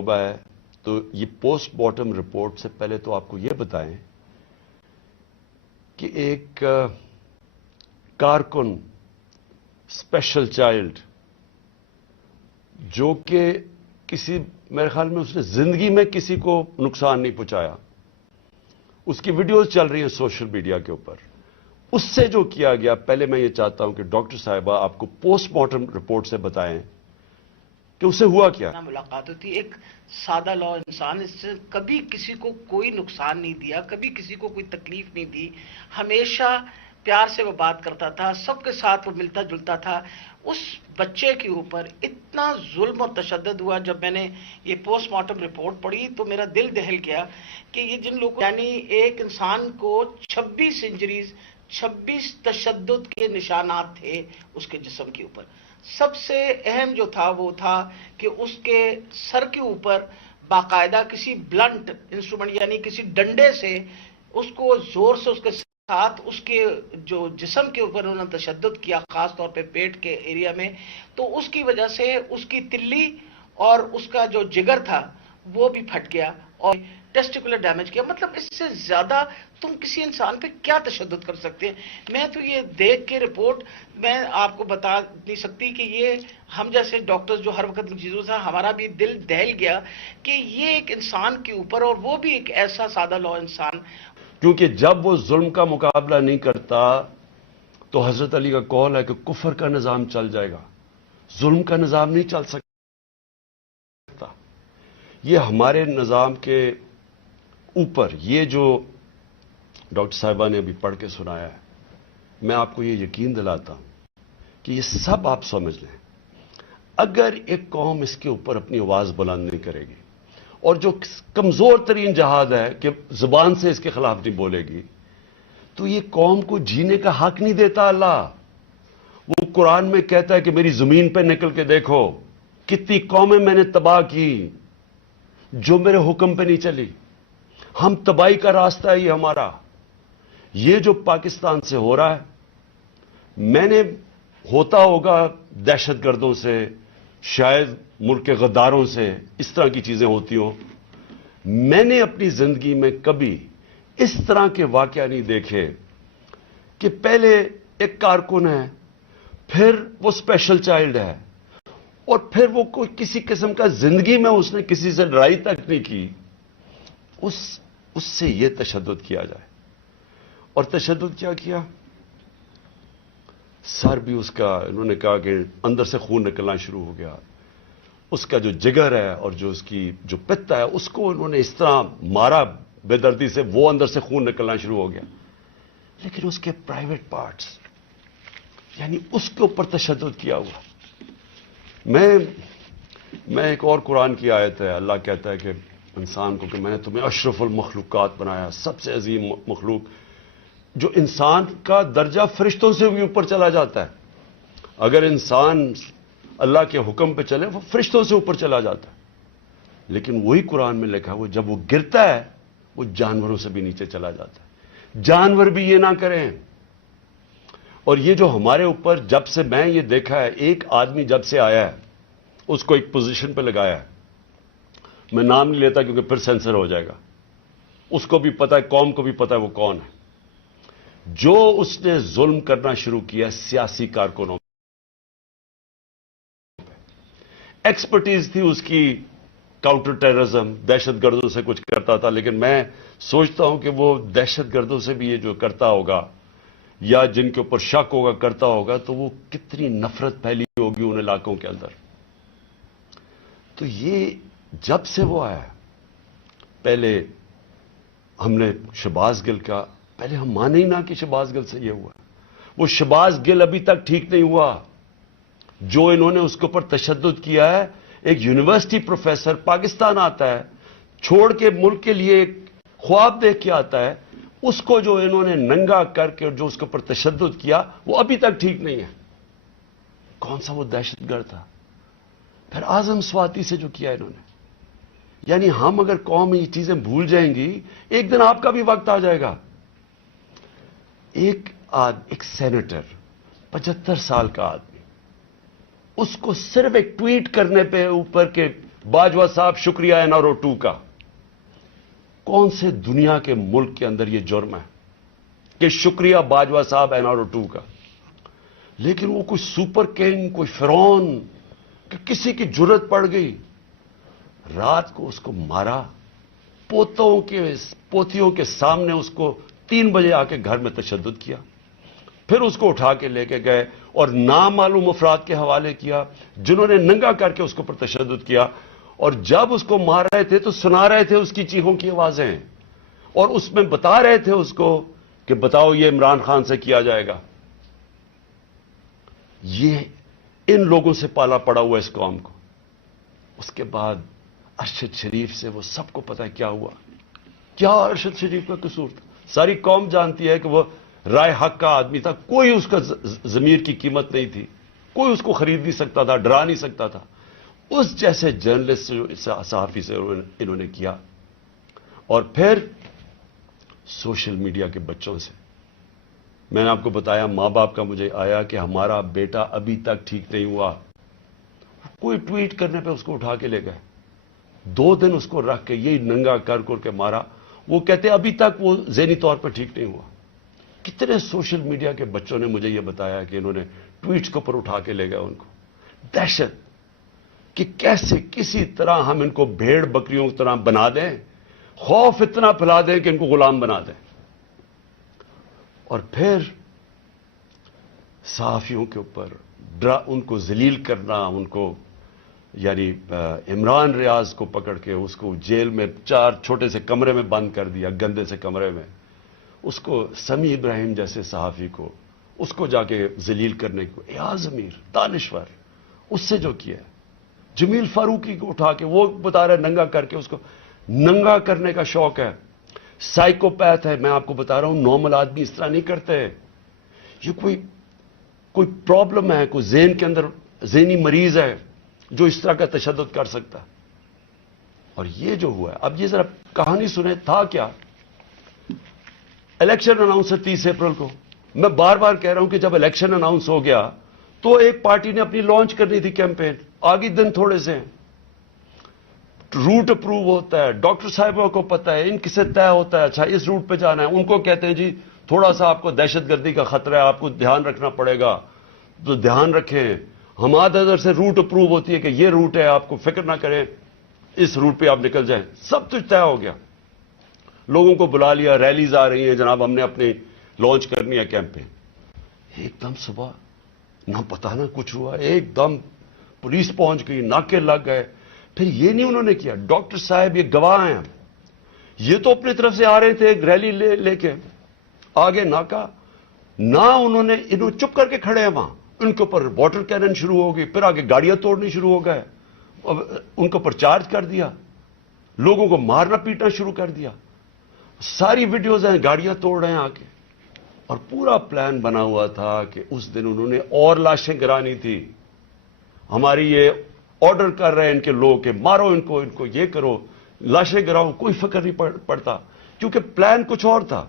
شعبہ ہے تو یہ پوسٹ مارٹم رپورٹ سے پہلے تو آپ کو یہ بتائیں کہ ایک کارکن اسپیشل چائلڈ جو کہ کسی میرے خیال میں اس نے زندگی میں کسی کو نقصان نہیں پہنچایا، اس کی ویڈیوز چل رہی ہیں سوشل میڈیا کے اوپر، اس سے جو کیا گیا، پہلے میں یہ چاہتا ہوں کہ ڈاکٹر صاحبہ آپ کو پوسٹ مارٹم رپورٹ سے بتائیں کہ اسے ہوا کیا؟ ملاقات ہوتی، ایک سادہ لا انسان، اس سے کبھی کسی کو کوئی نقصان نہیں دیا، کبھی کسی کو کوئی تکلیف نہیں دی، ہمیشہ پیار سے وہ بات کرتا تھا، سب کے ساتھ وہ ملتا جلتا تھا۔ اس بچے کے اوپر اتنا ظلم اور تشدد ہوا، جب میں نے یہ پوسٹ مارٹم رپورٹ پڑھی تو میرا دل دہل گیا کہ یہ جن لوگوں، یعنی ایک انسان کو 26 انجریز، 26 تشدد کے نشانات تھے اس کے جسم کے اوپر۔ سب سے اہم جو تھا وہ تھا کہ اس کے سر کے اوپر باقاعدہ کسی بلنٹ انسٹرومنٹ یعنی کسی ڈنڈے سے اس کو زور سے اس کے ساتھ اس کے جو جسم کے اوپر انہوں نے تشدد کیا، خاص طور پہ پیٹ کے ایریا میں، تو اس کی وجہ سے اس کی تلی اور اس کا جو جگر تھا وہ بھی پھٹ گیا اور ٹیسٹیکولر ڈیمیج کیا۔ مطلب اس سے زیادہ تم کسی انسان پہ کیا تشدد کر سکتے ہیں؟ میں تو یہ دیکھ کے رپورٹ میں آپ کو بتا نہیں سکتی کہ یہ ہم جیسے ڈاکٹرز جو ہر وقت ان چیزوں سے، ہمارا بھی دل دہل گیا کہ یہ ایک انسان کے اوپر، اور وہ بھی ایک ایسا سادہ لا انسان۔ کیونکہ جب وہ ظلم کا مقابلہ نہیں کرتا تو حضرت علی کا قول ہے کہ کفر کا نظام چل جائے گا، ظلم کا نظام نہیں چل سکتا۔ یہ ہمارے نظام کے اوپر یہ جو ڈاکٹر صاحبہ نے ابھی پڑھ کے سنایا ہے، میں آپ کو یہ یقین دلاتا ہوں کہ یہ سب آپ سمجھ لیں، اگر ایک قوم اس کے اوپر اپنی آواز بلند نہیں کرے گی، اور جو کمزور ترین جہاد ہے کہ زبان سے اس کے خلاف نہیں بولے گی، تو یہ قوم کو جینے کا حق نہیں دیتا اللہ۔ وہ قرآن میں کہتا ہے کہ میری زمین پہ نکل کے دیکھو کتنی قومیں میں نے تباہ کی جو میرے حکم پہ نہیں چلی۔ ہم تباہی کا راستہ ہے یہ ہمارا۔ یہ جو پاکستان سے ہو رہا ہے، میں نے ہوتا ہوگا دہشت گردوں سے، شاید ملک کے غداروں سے اس طرح کی چیزیں ہوتی ہوں، میں نے اپنی زندگی میں کبھی اس طرح کے واقعہ نہیں دیکھے کہ پہلے ایک کارکن ہے، پھر وہ اسپیشل چائلڈ ہے، اور پھر وہ کوئی کسی قسم کا زندگی میں اس نے کسی سے لڑائی تک نہیں کی، اس سے یہ تشدد کیا جائے۔ اور تشدد کیا کیا؟ سر بھی اس کا، انہوں نے کہا کہ اندر سے خون نکلنا شروع ہو گیا، اس کا جو جگر ہے اور جو اس کی جو پتا ہے اس کو انہوں نے اس طرح مارا بے دردی سے، وہ اندر سے خون نکلنا شروع ہو گیا۔ لیکن اس کے پرائیویٹ پارٹس، یعنی اس کے اوپر تشدد کیا ہوا۔ میں ایک اور قرآن کی آیت ہے، اللہ کہتا ہے کہ انسان کو کہ میں نے تمہیں اشرف المخلوقات بنایا، سب سے عظیم مخلوق، جو انسان کا درجہ فرشتوں سے بھی اوپر چلا جاتا ہے۔ اگر انسان اللہ کے حکم پہ چلے وہ فرشتوں سے اوپر چلا جاتا ہے، لیکن وہی قرآن میں لکھا وہ جب وہ گرتا ہے وہ جانوروں سے بھی نیچے چلا جاتا ہے۔ جانور بھی یہ نہ کریں۔ اور یہ جو ہمارے اوپر جب سے میں یہ دیکھا ہے، ایک آدمی جب سے آیا ہے اس کو ایک پوزیشن پہ لگایا ہے، میں نام نہیں لیتا کیونکہ پھر سینسر ہو جائے گا، اس کو بھی پتا ہے، قوم کو بھی پتا ہے وہ کون ہے، جو اس نے ظلم کرنا شروع کیا سیاسی کارکنوں، ایکسپرٹیز تھی اس کی کاؤنٹر ٹیررزم، دہشت گردوں سے کچھ کرتا تھا، لیکن میں سوچتا ہوں کہ وہ دہشت گردوں سے بھی یہ جو کرتا ہوگا یا جن کے اوپر شک ہوگا کرتا ہوگا، تو وہ کتنی نفرت پھیلی ہوگی ان علاقوں کے اندر۔ تو یہ جب سے وہ آیا، پہلے ہم نے شہباز گل کا، پہلے ہم مانے ہی نہ کہ شہباز گل سے یہ ہوا، وہ شہباز گل ابھی تک ٹھیک نہیں ہوا، جو انہوں نے اس کے اوپر تشدد کیا ہے۔ ایک یونیورسٹی پروفیسر پاکستان آتا ہے، چھوڑ کے ملک کے لیے ایک خواب دیکھ کے آتا ہے، اس کو جو انہوں نے ننگا کر کے جو اس کے اوپر تشدد کیا وہ ابھی تک ٹھیک نہیں ہے۔ کون سا وہ دہشت گرد تھا؟ پھر اعظم سواتی سے جو کیا انہوں نے، یعنی ہم اگر قوم یہ چیزیں بھول جائیں گی، ایک دن آپ کا بھی وقت آ جائے گا۔ ایک سینیٹر 75 سال کا آدمی، اس کو صرف ایک ٹویٹ کرنے پہ اوپر کے باجوہ صاحب شکریہ NRO 2 کا. کون سے دنیا کے ملک کے اندر یہ جرم ہے کہ شکریہ باجوہ صاحب NRO 2 کا؟ لیکن وہ کوئی سپر کنگ، کوئی فرعون کہ کسی کی جرت پڑ گئی، رات کو اس کو مارا، پوتیوں کے سامنے اس کو 3 بجے آ کے گھر میں تشدد کیا، پھر اس کو اٹھا کے لے کے گئے اور نامعلوم افراد کے حوالے کیا جنہوں نے ننگا کر کے اس کے اوپر تشدد کیا. اور جب اس کو مار رہے تھے تو سنا رہے تھے اس کی چیخوں کی آوازیں، اور اس میں بتا رہے تھے اس کو کہ بتاؤ یہ عمران خان سے کیا جائے گا. یہ ان لوگوں سے پالا پڑا ہوا اس قوم کو. اس کے بعد ارشد شریف سے وہ سب کو پتا ہے کیا ہوا. کیا ارشد شریف کا قصور تھا؟ ساری قوم جانتی ہے کہ وہ رائے حق کا آدمی تھا، کوئی اس کا ضمیر کی قیمت نہیں تھی، کوئی اس کو خرید نہیں سکتا تھا، ڈرا نہیں سکتا تھا. اس جیسے جرنلسٹ صحافی سے انہوں نے کیا. اور پھر سوشل میڈیا کے بچوں سے میں نے آپ کو بتایا، ماں باپ کا مجھے آیا کہ ہمارا بیٹا ابھی تک ٹھیک نہیں ہوا. کوئی ٹویٹ کرنے پہ اس کو اٹھا کے لے گئے، 2 دن اس کو رکھ کے یہی ننگا کر کے مارا. وہ کہتے ابھی تک وہ ذہنی طور پر ٹھیک نہیں ہوا. کتنے سوشل میڈیا کے بچوں نے مجھے یہ بتایا کہ انہوں نے ٹویٹس کے اوپر اٹھا کے لے گئے ان کو. دہشت کہ کیسے کسی طرح ہم ان کو بھیڑ بکریوں کی طرح بنا دیں، خوف اتنا پھیلا دیں کہ ان کو غلام بنا دیں. اور پھر صحافیوں کے اوپر ان کو ذلیل کرنا، ان کو یعنی عمران ریاض کو پکڑ کے اس کو جیل میں 4 چھوٹے سے کمرے میں بند کر دیا، گندے سے کمرے میں. اس کو سمیع ابراہیم جیسے صحافی کو اس کو جا کے ذلیل کرنے کو، ایاز امیر دانشور اس سے جو کیا ہے، جمیل فاروقی کو اٹھا کے وہ بتا رہے ننگا کر کے، اس کو ننگا کرنے کا شوق ہے. سائیکوپیتھ ہے، میں آپ کو بتا رہا ہوں، نارمل آدمی اس طرح نہیں کرتے. یہ کوئی پرابلم ہے، کوئی ذہن کے اندر ذہنی مریض ہے جو اس طرح کا تشدد کر سکتا ہے. اور یہ جو ہوا ہے، اب یہ ذرا کہانی سنیں تھا کیا. الیکشن اناؤنس ہے 30 اپریل کو. میں بار بار کہہ رہا ہوں کہ جب الیکشن اناؤنس ہو گیا تو ایک پارٹی نے اپنی لانچ کرنی تھی کیمپین. آگے دن تھوڑے سے ہیں، روٹ اپروو ہوتا ہے، ڈاکٹر صاحبوں کو پتا ہے، ان کسے طے ہوتا ہے اچھا اس روٹ پہ جانا ہے. ان کو کہتے ہیں جی تھوڑا سا آپ کو دہشت گردی کا خطرہ ہے، آپ کو دھیان رکھنا پڑے گا، تو دھیان رکھیں. ہمارے ادھر سے روٹ اپروو ہوتی ہے کہ یہ روٹ ہے، آپ کو فکر نہ کریں، اس روٹ پہ آپ نکل جائیں. سب کچھ طے ہو گیا. لوگوں کو بلا لیا، ریلیز آ رہی ہیں، جناب ہم نے اپنی لانچ کرنی ہے کیمپین. ایک دم صبح نہ پتا نہ کچھ ہوا، ایک دم پولیس پہنچ گئی، ناکے لگ گئے. پھر یہ نہیں انہوں نے کیا، ڈاکٹر صاحب یہ گواہ ہیں، یہ تو اپنی طرف سے آ رہے تھے ایک ریلی لے کے، آگے ناکا نہ انہوں چپ کر کے کھڑے ہیں وہاں. ان کے اوپر واٹر کینن شروع ہو گئی، پھر آگے گاڑیاں توڑنی شروع ہو گئے، ان کے اوپر چارج کر دیا، لوگوں کو مارنا پیٹنا شروع کر دیا. ساری ویڈیوز ہیں، گاڑیاں توڑ رہے ہیں آ کے. اور پورا پلان بنا ہوا تھا کہ اس دن انہوں نے اور لاشیں گرانی تھی. ہماری یہ آرڈر کر رہے ہیں ان کے لوگ کہ مارو ان کو یہ کرو، لاشیں گراؤ. کوئی فکر نہیں پڑتا کیونکہ پلان کچھ اور تھا.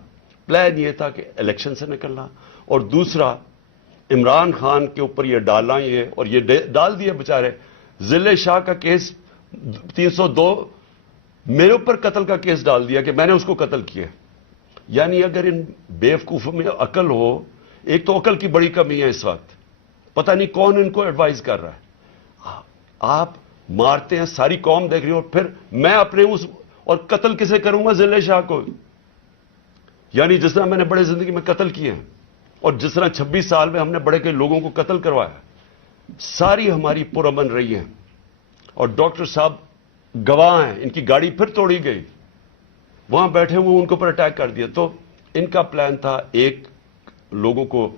پلان یہ تھا کہ الیکشن سے نکلنا، اور دوسرا عمران خان کے اوپر یہ ڈالنا، یہ اور یہ ڈال دیے بیچارے. ضلع شاہ کا کیس 302 میرے اوپر قتل کا کیس ڈال دیا کہ میں نے اس کو قتل کیا. یعنی اگر ان بیوقوفوں میں عقل ہو، ایک تو عقل کی بڑی کمی ہے اس وقت، پتہ نہیں کون ان کو ایڈوائز کر رہا ہے. آپ مارتے ہیں، ساری قوم دیکھ رہی ہو، پھر میں اپنے اور قتل کسے کروں گا؟ ضلع شاہ کو. یعنی جس طرح میں نے بڑے زندگی میں قتل کیے ہیں، اور جس طرح 26 سال میں ہم نے بڑے کئی لوگوں کو قتل کروایا، ساری ہماری پرامن رہی ہیں. اور ڈاکٹر صاحب گواہ ہیں، ان کی گاڑی پھر توڑی گئی، وہاں بیٹھے ہوئے ان کے اوپر اٹیک کر دیا. تو ان کا پلان تھا ایک لوگوں کو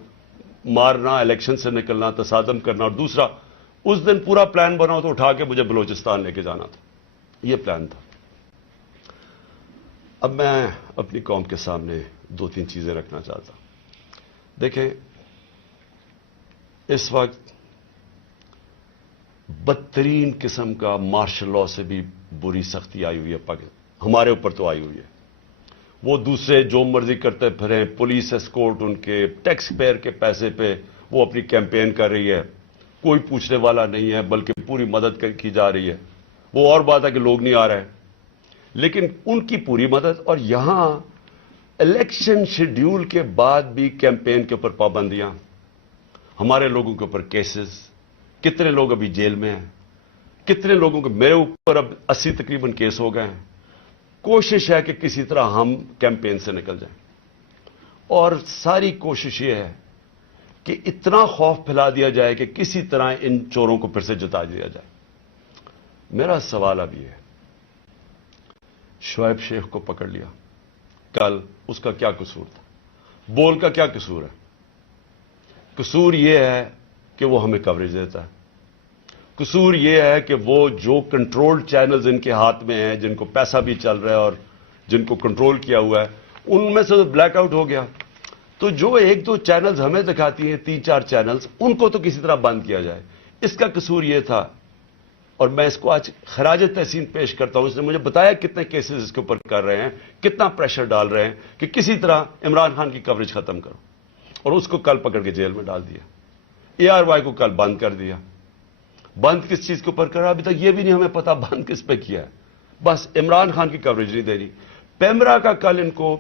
مارنا، الیکشن سے نکلنا، تصادم کرنا، اور دوسرا اس دن پورا پلان بنا تو اٹھا کے مجھے بلوچستان لے کے جانا تھا. یہ پلان تھا. اب میں اپنی قوم کے سامنے 2-3 چیزیں رکھنا چاہتا ہوں. دیکھیں، اس وقت بدترین قسم کا مارشل لاء سے بھی بری سختی آئی ہوئی ہے ہمارے اوپر تو آئی ہوئی ہے. وہ دوسرے جو مرضی کرتے پھریں، پولیس اسکورٹ ان کے ٹیکس پیئر کے پیسے پہ وہ اپنی کیمپین کر رہی ہے، کوئی پوچھنے والا نہیں ہے، بلکہ پوری مدد کی جا رہی ہے. وہ اور بات ہے کہ لوگ نہیں آ رہے ہیں، لیکن ان کی پوری مدد. اور یہاں الیکشن شیڈیول کے بعد بھی کیمپین کے اوپر پابندیاں، ہمارے لوگوں کے اوپر کیسز، کتنے لوگ ابھی جیل میں ہیں، کتنے لوگوں کے، میرے اوپر اب 80 تقریباً کیس ہو گئے ہیں. کوشش ہے کہ کسی طرح ہم کیمپین سے نکل جائیں، اور ساری کوشش یہ ہے کہ اتنا خوف پھیلا دیا جائے کہ کسی طرح ان چوروں کو پھر سے جتا دیا جائے. میرا سوال اب یہ ہے، شعیب شیخ کو پکڑ لیا کل، اس کا کیا قصور تھا؟ بول کا کیا قصور ہے؟ قصور یہ ہے کہ وہ ہمیں کوریج دیتا ہے. قصور یہ ہے کہ وہ جو کنٹرول چینلز ان کے ہاتھ میں ہیں، جن کو پیسہ بھی چل رہا ہے اور جن کو کنٹرول کیا ہوا ہے، ان میں سے بلیک آؤٹ ہو گیا. تو جو ایک دو چینلز ہمیں دکھاتی ہیں، 3-4 چینلز، ان کو تو کسی طرح بند کیا جائے. اس کا قصور یہ تھا، اور میں اس کو آج خراج تحسین پیش کرتا ہوں. اس نے مجھے بتایا کتنے کیسز اس کے اوپر کر رہے ہیں، کتنا پریشر ڈال رہے ہیں کہ کسی طرح عمران خان کی کوریج ختم کرو. اور اس کو کل پکڑ کے جیل میں ڈال دیا. ARY کو کل بند کر دیا. بند کس چیز کے اوپر کرا ابھی تک یہ بھی نہیں ہمیں پتا بند کس پہ کیا ہے. بس عمران خان کی کوریج نہیں دے رہی. پیمرا کا کل ان کو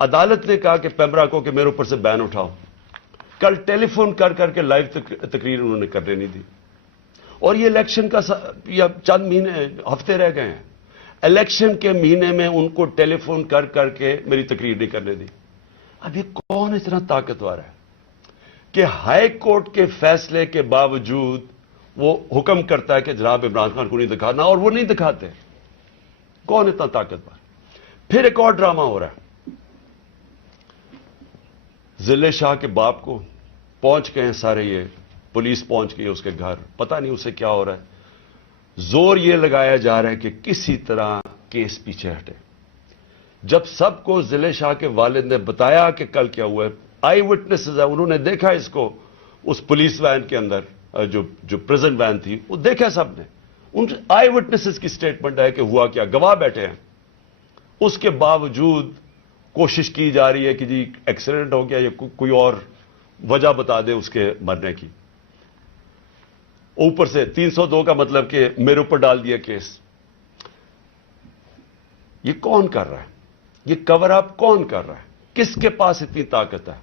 عدالت نے کہا کہ پیمرا کو کہ میرے اوپر سے بین اٹھاؤ. کل ٹیلی فون کر کر کے لائیو تقریر انہوں نے کرنے نہیں دی. اور یہ الیکشن کا یا چند مہینے ہفتے رہ گئے ہیں، الیکشن کے مہینے میں ان کو ٹیلی فون کر کر کے میری تقریر نہیں کرنے دی. اب یہ کون اتنا طاقتور ہے کہ ہائی کورٹ کے فیصلے کے باوجود وہ حکم کرتا ہے کہ جناب عمران خان کو نہیں دکھانا، اور وہ نہیں دکھاتے؟ کون اتنا طاقتور؟ پھر ایک اور ڈرامہ ہو رہا ہے. ضلع شاہ کے باپ کو پہنچ گئے ہیں سارے، یہ پولیس پہنچ گئی اس کے گھر، پتہ نہیں اسے کیا ہو رہا ہے. زور یہ لگایا جا رہا ہے کہ کسی طرح کیس پیچھے ہٹے. جب سب کو ضلع شاہ کے والد نے بتایا کہ کل کیا ہوا ہے، آئی وٹنسز ہے، انہوں نے دیکھا اس کو اس پولیس وین کے اندر، جو پریزن وین تھی، وہ دیکھا سب نے. ان آئی وٹنسز کی سٹیٹمنٹ ہے کہ ہوا کیا، گواہ بیٹھے ہیں. اس کے باوجود کوشش کی جا رہی ہے کہ جی ایکسیڈنٹ ہو گیا یا کوئی اور وجہ بتا دے اس کے مرنے کی. اوپر سے 302 کا مطلب کہ میرے اوپر ڈال دیا کیس. یہ کون کر رہا ہے؟ یہ کور اپ کون کر رہا ہے؟ کس کے پاس اتنی طاقت ہے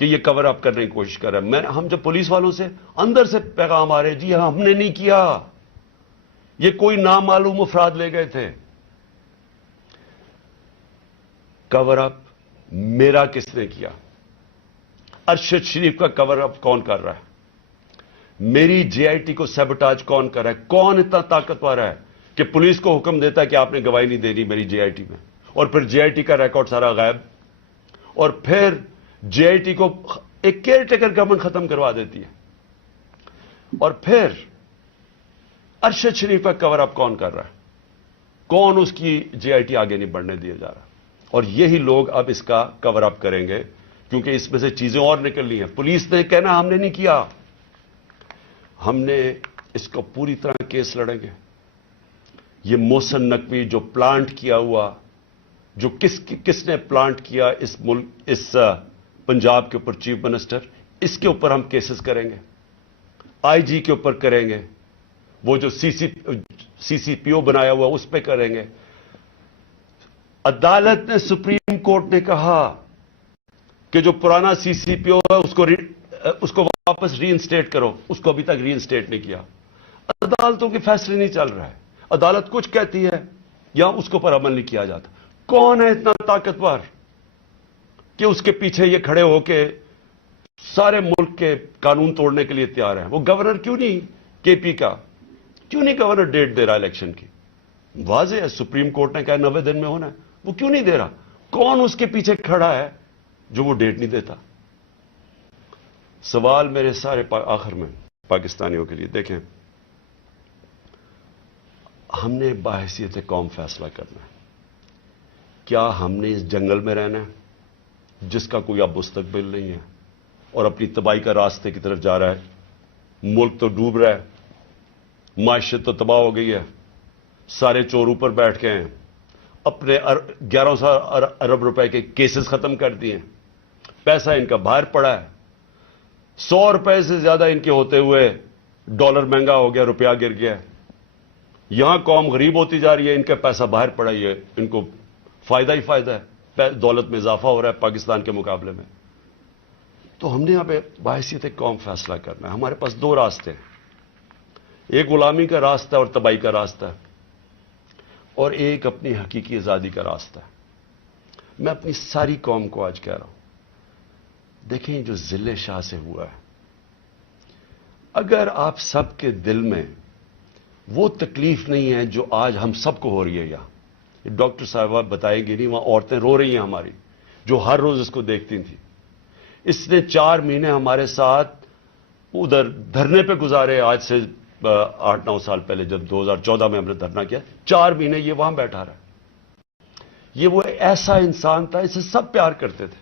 کہ یہ کور اپ کرنے کی کوشش کر رہا ہے؟ ہم جو پولیس والوں سے اندر سے پیغام آ رہے جی ہاں ہم نے نہیں کیا، یہ کوئی نامعلوم افراد لے گئے تھے. کور اپ میرا کس نے کیا؟ ارشد شریف کا کور اپ کون کر رہا ہے؟ میری JIT کو سیبوٹاج کون کر رہا ہے؟ کون اتنا طاقتور ہے کہ پولیس کو حکم دیتا ہے کہ آپ نے گواہی نہیں دینی میری JIT میں، اور پھر JIT کا ریکارڈ سارا غائب، اور پھر JIT کو ایک کیئر ٹیکر گورنمنٹ ختم کروا دیتی ہے. اور پھر ارشد شریف کا کور اپ کون کر رہا ہے؟ کون اس کی JIT آگے نہیں بڑھنے دیا جا رہا؟ اور یہی لوگ اب اس کا کور اپ کریں گے، کیونکہ اس میں سے چیزیں اور نکلنی ہیں. پولیس نے کہنا ہم نے نہیں کیا، ہم نے اس کو پوری طرح کیس لڑیں گے. یہ محسن نقوی جو پلانٹ کیا ہوا، جو کس نے پلانٹ کیا اس ملک، اس پنجاب کے اوپر چیف منسٹر، اس کے اوپر ہم کیسز کریں گے. IG کے اوپر کریں گے، وہ جو CCPO بنایا ہوا اس پہ کریں گے. عدالت نے، سپریم کورٹ نے کہا کہ جو پرانا CCPO ہے اس کو واپس ری انسٹیٹ کرو، اس کو ابھی تک ری انسٹیٹ نہیں کیا. عدالتوں کے فیصلے نہیں چل رہا ہے، عدالت کچھ کہتی ہے یا اس کے اوپر عمل نہیں کیا جاتا. کون ہے اتنا طاقتور کہ اس کے پیچھے یہ کھڑے ہو کے سارے ملک کے قانون توڑنے کے لیے تیار ہیں؟ وہ گورنر کیوں نہیں KP کا، کیوں نہیں گورنر ڈیٹ دے رہا الیکشن کی؟ واضح ہے سپریم کورٹ نے کہا 90 دن میں ہونا ہے، وہ کیوں نہیں دے رہا؟ کون اس کے پیچھے کھڑا ہے جو وہ ڈیٹ نہیں دیتا؟ سوال میرے سارے آخر میں پاکستانیوں کے لیے، دیکھیں ہم نے باحثیت قوم فیصلہ کرنا ہے. کیا ہم نے اس جنگل میں رہنا ہے جس کا کوئی اب مستقبل نہیں ہے اور اپنی تباہی کا راستے کی طرف جا رہا ہے؟ ملک تو ڈوب رہا ہے، معیشت تو تباہ ہو گئی ہے، سارے چور اوپر بیٹھ گئے ہیں، اپنے 1100 ارب روپے کے کیسز ختم کر دیے، پیسہ ان کا باہر پڑا ہے. 100 روپے سے زیادہ ان کے ہوتے ہوئے ڈالر مہنگا ہو گیا، روپیہ گر گیا. یہاں قوم غریب ہوتی جا رہی ہے، ان کا پیسہ باہر پڑا ہی ہے، ان کو فائدہ ہی فائدہ ہے، دولت میں اضافہ ہو رہا ہے پاکستان کے مقابلے میں. تو ہم نے یہاں پہ بحیثیت قوم فیصلہ کرنا ہے. ہمارے پاس دو راستے ہیں، ایک غلامی کا راستہ اور تباہی کا راستہ ہے، اور ایک اپنی حقیقی آزادی کا راستہ ہے. میں اپنی ساری قوم کو آج کہہ رہا ہوں، دیکھیں جو ضلع شاہ سے ہوا ہے، اگر آپ سب کے دل میں وہ تکلیف نہیں ہے جو آج ہم سب کو ہو رہی ہے، یہاں ڈاکٹر صاحبہ بتائیں گے نہیں، وہاں عورتیں رو رہی ہیں ہماری، جو ہر روز اس کو دیکھتی تھیں. اس نے 4 مہینے ہمارے ساتھ ادھر دھرنے پہ گزارے، آج سے 8-9 سال پہلے جب 2014 میں ہم نے دھرنا کیا، 4 مہینے یہ وہاں بیٹھا رہا. یہ وہ ایسا انسان تھا، اسے سب پیار کرتے تھے.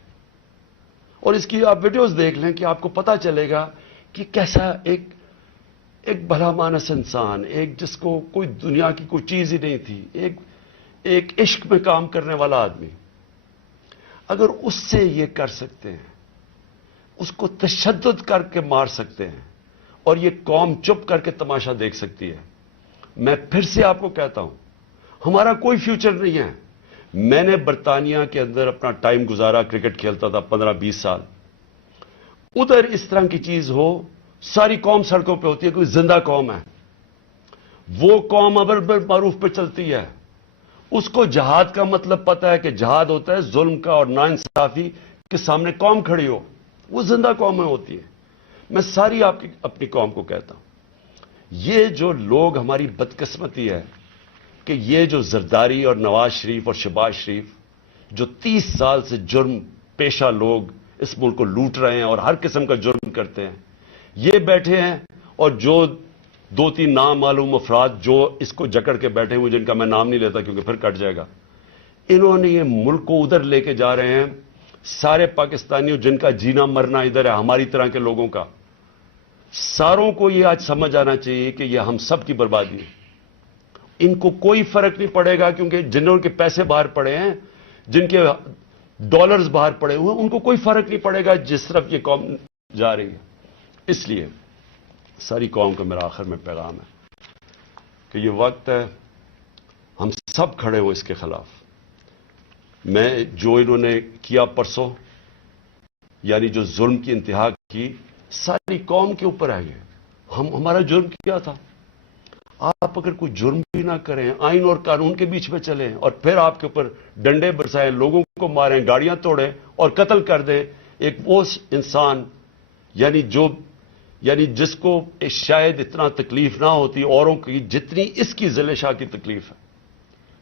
اور اس کی آپ ویڈیوز دیکھ لیں کہ آپ کو پتا چلے گا کہ کیسا ایک بھلا مانس انسان، ایک جس کو کوئی دنیا کی کوئی چیز ہی نہیں تھی، ایک عشق میں کام کرنے والا آدمی. اگر اس سے یہ کر سکتے ہیں، اس کو تشدد کر کے مار سکتے ہیں، اور یہ قوم چپ کر کے تماشا دیکھ سکتی ہے، میں پھر سے آپ کو کہتا ہوں ہمارا کوئی فیوچر نہیں ہے. میں نے برطانیہ کے اندر اپنا ٹائم گزارا، کرکٹ کھیلتا تھا 15-20 سال. ادھر اس طرح کی چیز ہو، ساری قوم سڑکوں پہ ہوتی ہے، کوئی زندہ قوم ہے، وہ قوم امر بالمعروف پہ چلتی ہے. اس کو جہاد کا مطلب پتا ہے کہ جہاد ہوتا ہے ظلم کا اور ناانصافی کے سامنے قوم کھڑی ہو، وہ زندہ قومیں ہوتی ہیں. میں ساری اپنی قوم کو کہتا ہوں، یہ جو لوگ ہماری بدقسمتی ہے کہ یہ جو زرداری اور نواز شریف اور شہباز شریف جو 30 سال سے جرم پیشہ لوگ اس ملک کو لوٹ رہے ہیں اور ہر قسم کا جرم کرتے ہیں، یہ بیٹھے ہیں، اور جو 2-3 نامعلوم افراد جو اس کو جکڑ کے بیٹھے ہوئے، جن کا میں نام نہیں لیتا کیونکہ پھر کٹ جائے گا، انہوں نے یہ ملک کو ادھر لے کے جا رہے ہیں. سارے پاکستانیوں جن کا جینا مرنا ادھر ہے، ہماری طرح کے لوگوں کا، ساروں کو یہ آج سمجھ آنا چاہیے کہ یہ ہم سب کی بربادی ہے. ان کو کوئی فرق نہیں پڑے گا، کیونکہ جنہوں کے پیسے باہر پڑے ہیں، جن کے ڈالرز باہر پڑے ہوئے ہیں، ان کو کوئی فرق نہیں پڑے گا جس طرف یہ قوم جا رہی ہے. اس لیے ساری قوم کا میرا آخر میں پیغام ہے کہ یہ وقت ہے ہم سب کھڑے ہوں اس کے خلاف. میں جو انہوں نے کیا پرسوں، یعنی جو ظلم کی انتہا کی، ساری قوم کے اوپر ہے. یہ ہمارا جرم کیا تھا؟ آپ اگر کوئی جرم بھی نہ کریں، آئین اور قانون کے بیچ میں چلیں، اور پھر آپ کے اوپر ڈنڈے برسائیں، لوگوں کو ماریں، گاڑیاں توڑیں اور قتل کر دیں ایک وہ انسان، یعنی جس کو شاید اتنا تکلیف نہ ہوتی اوروں کی جتنی اس کی ضلع شاہ کی تکلیف ہے.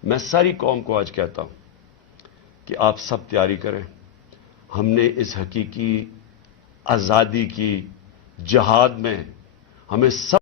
میں ساری قوم کو آج کہتا ہوں کہ آپ سب تیاری کریں. ہم نے اس حقیقی آزادی کی جہاد میں ہمیں سب